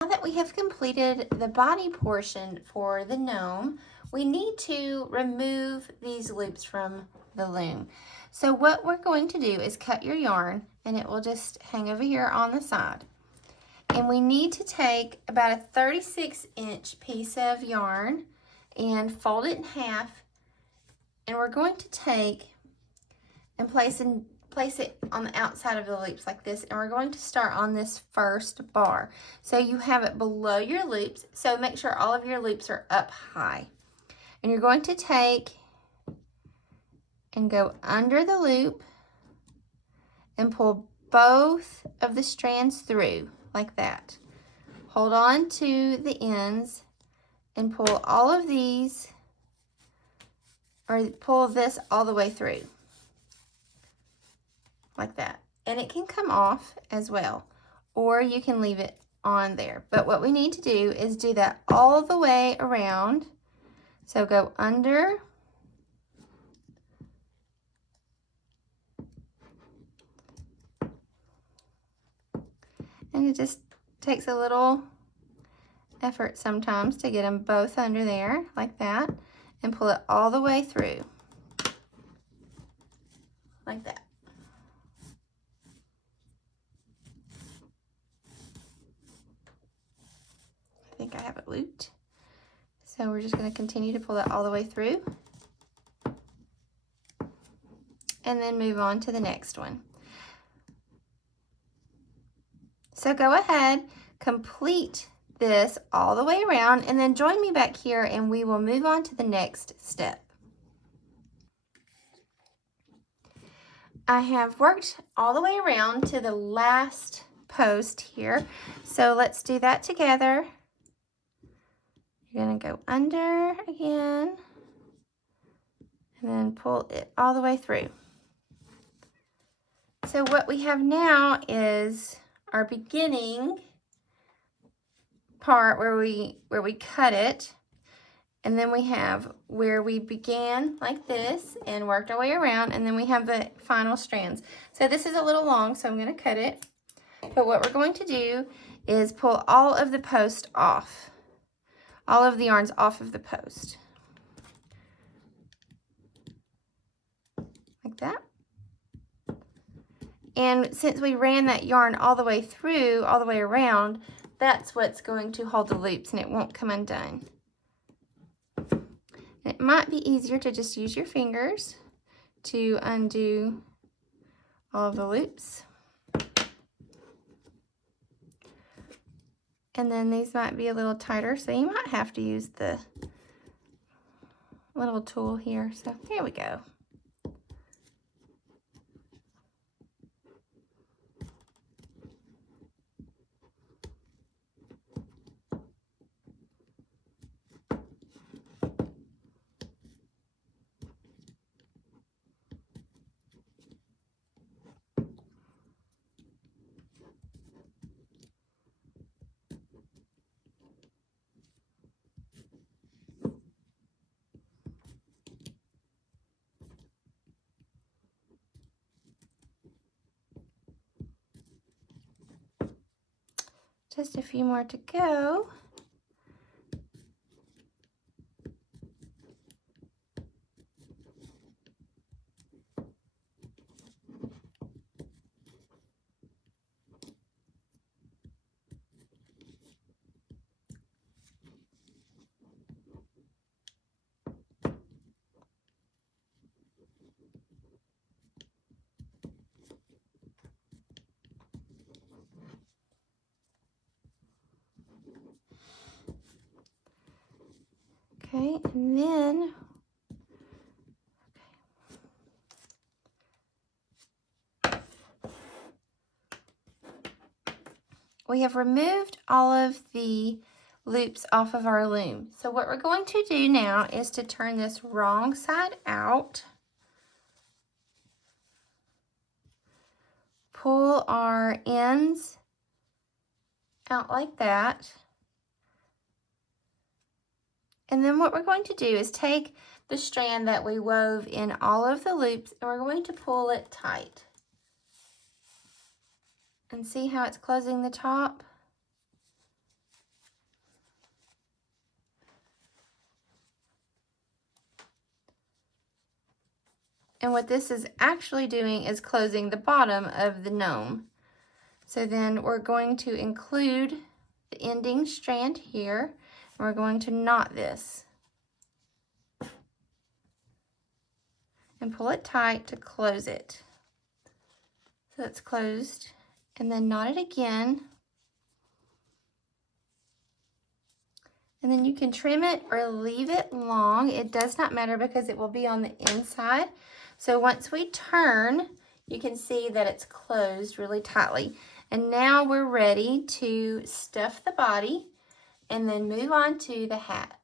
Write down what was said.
Now that we have completed the body portion for the gnome, we need to remove these loops from the loom. So what we're going to do is cut your yarn, and it will just hang over here on the side. And we need to take about a 36-inch piece of yarn and fold it in half, and we're going to take and place it on the outside of the loops like this, and we're going to start on this first bar. So you have it below your loops, so make sure all of your loops are up high. And you're going to take and go under the loop and pull both of the strands through like that. Hold on to the ends and pull all of these, or pull this all the way through like that. And it can come off as well, or you can leave it on there. But what we need to do is do that all the way around. So go under, and it just takes a little effort sometimes to get them both under there like that, and pull it all the way through like that. I think I have it looped. So we're just going to continue to pull that all the way through and then move on to the next one. So go ahead, complete this all the way around, and then join me back here and we will move on to the next step. I have worked all the way around to the last post here. So let's do that together. You're going to go under again and then pull it all the way through. So what we have now is our beginning part where we cut it, and then we have where we began like this and worked our way around, and then we have the final strands. So this is a little long, so I'm going to cut it. But what we're going to do is pull all of the post off, all of the yarns off of the post like that. And since we ran that yarn all the way through, all the way around, that's what's going to hold the loops, and it won't come undone. It might be easier to just use your fingers to undo all of the loops. And then these might be a little tighter, so you might have to use the little tool here. So there we go. Just a few more to go. Okay, and then we have removed all of the loops off of our loom. So what we're going to do now is to turn this wrong side out, pull our ends out like that. And then what we're going to do is take the strand that we wove in all of the loops, and we're going to pull it tight. And see how it's closing the top? And what this is actually doing is closing the bottom of the gnome. So then we're going to include the ending strand here, and we're going to knot this. And pull it tight to close it. So it's closed, and then knot it again. And then you can trim it or leave it long. It does not matter because it will be on the inside. So once we turn, you can see that it's closed really tightly. And now we're ready to stuff the body and then move on to the hat.